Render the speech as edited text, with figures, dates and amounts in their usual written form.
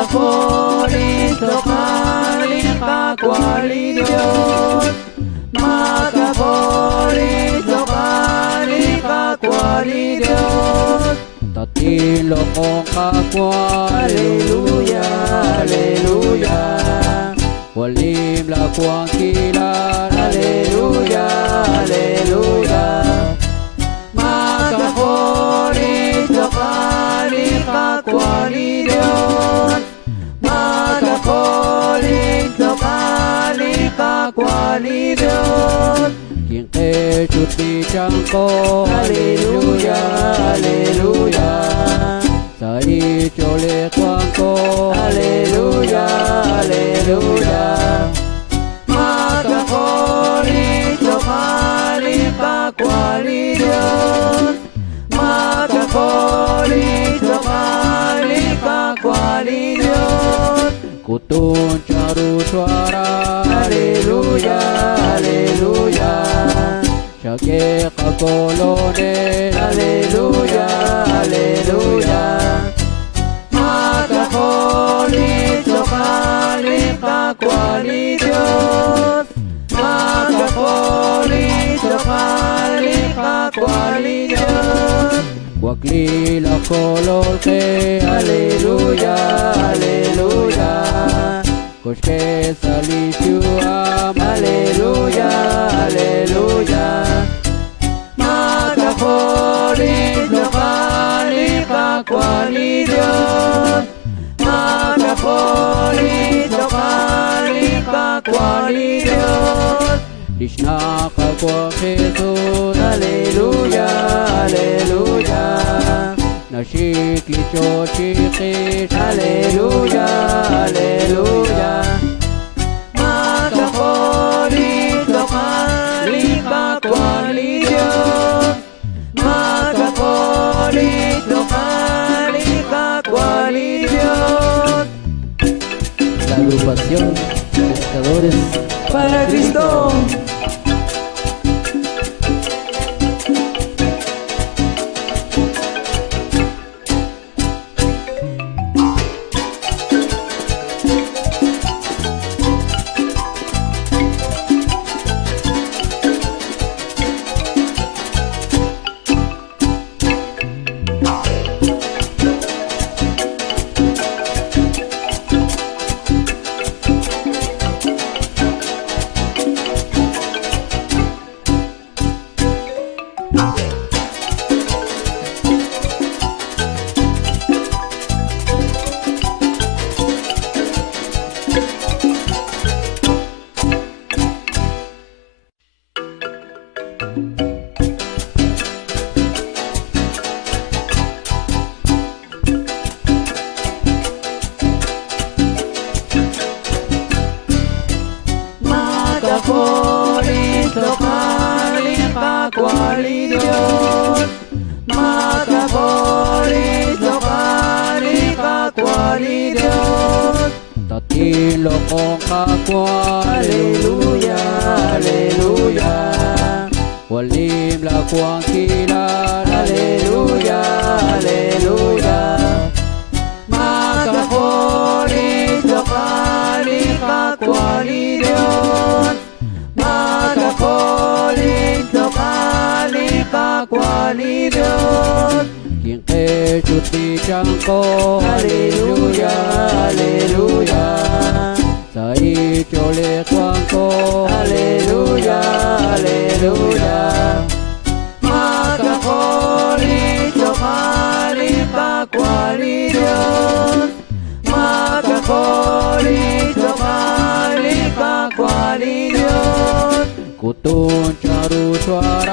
Makapolis lokali kakwali Diyos. Makapolis lokali kakwali Diyos. Tatilo kong kakwali, Haleluya, haleluya, walim lakwang kilan, haleluya, haleluya. Makapolis lokali kakwali Diyos. Makapolis lokali kakwali Diyos. king ke chuti changko, Haleluya, haleluya, sa ichole kwang ko, haleluya, haleluya. Makapolis lokali kakwali Diyos. Makapolis lokali kakwali Diyos. kutun charu suara, Haleluya, haleluya, shake kakolone, haleluya, haleluya. Makapolis lokali kakwali Diyos. Makapolis lokali kakwali Diyos. wakli la kolol ke, Haleluya, haleluya, koshke salishuam, haleluya, haleluya. Makapolis lokali kakwali Diyos. Makapolis lokali kakwali Diyos. Krishna kakwa Jesus, Haleluya, haleluya, nashik licho chikish, haleluya, haleluya. Makapolis lokali kakwali Diyos. Makapolis lokali kakwali Diyos. la agrupación pescadores Para Cristo. Makapolis lokali kakwali Diyos. Makapolis lokali kakwali Diyos. tatilo kong kakwali, Haleluya, haleluya, walim lakwang kilan, haleluya, haleluya. Makapolis lokali kakwali Diyos. Makapolis lokali kakwali Diyos. king ke chuti changko, Haleluya, haleluya, sa ichole kwang ko, haleluya, haleluya. Makapolis lokali kakwali Diyos. Makapolis lokali kakwali Diyos. kutun charu suara,